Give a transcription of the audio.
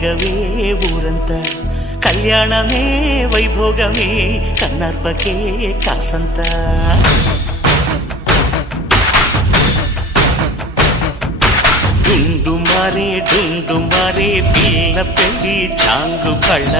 రేగవే ఊరంతా కళ్యాణమే వైభోగమే కన్నార్పకే కాసంత డుండు మారే పిల్ల పెళ్ళి చాంగు కళ్ళ